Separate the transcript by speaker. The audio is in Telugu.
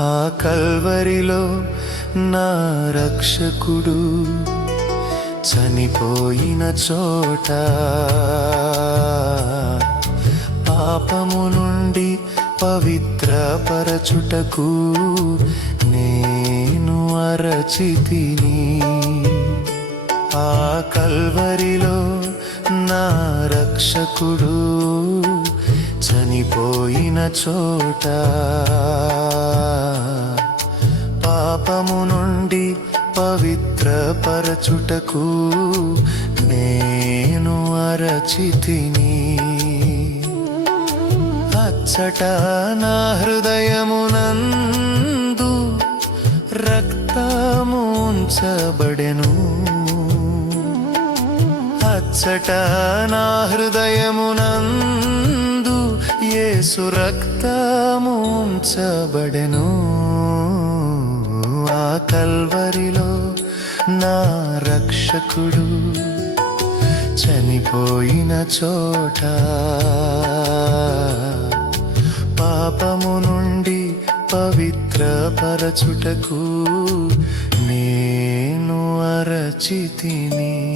Speaker 1: ఆ కల్వరిలో నా రక్షకుడు చనిపోయిన చోట పాపము నుండి పవిత్రపరచుటకు నేను అరచితిని. ఆ కల్వరిలో నా రక్షకుడు చనిపోయిన చోట పాపము నుండి పవిత్రపరచుటకు నేను అరచితిని. అచ్చట నా హృదయమునందు రక్తముంచబడెను. అచ్చట నా హృదయమునందు యేసు రక్తము ఉంచబడెను కల్వరిలో నా రక్షకుడు చనిపోయిన చోట పాపము నుండి పవిత్ర పరచుటకు నేను అరచితిని.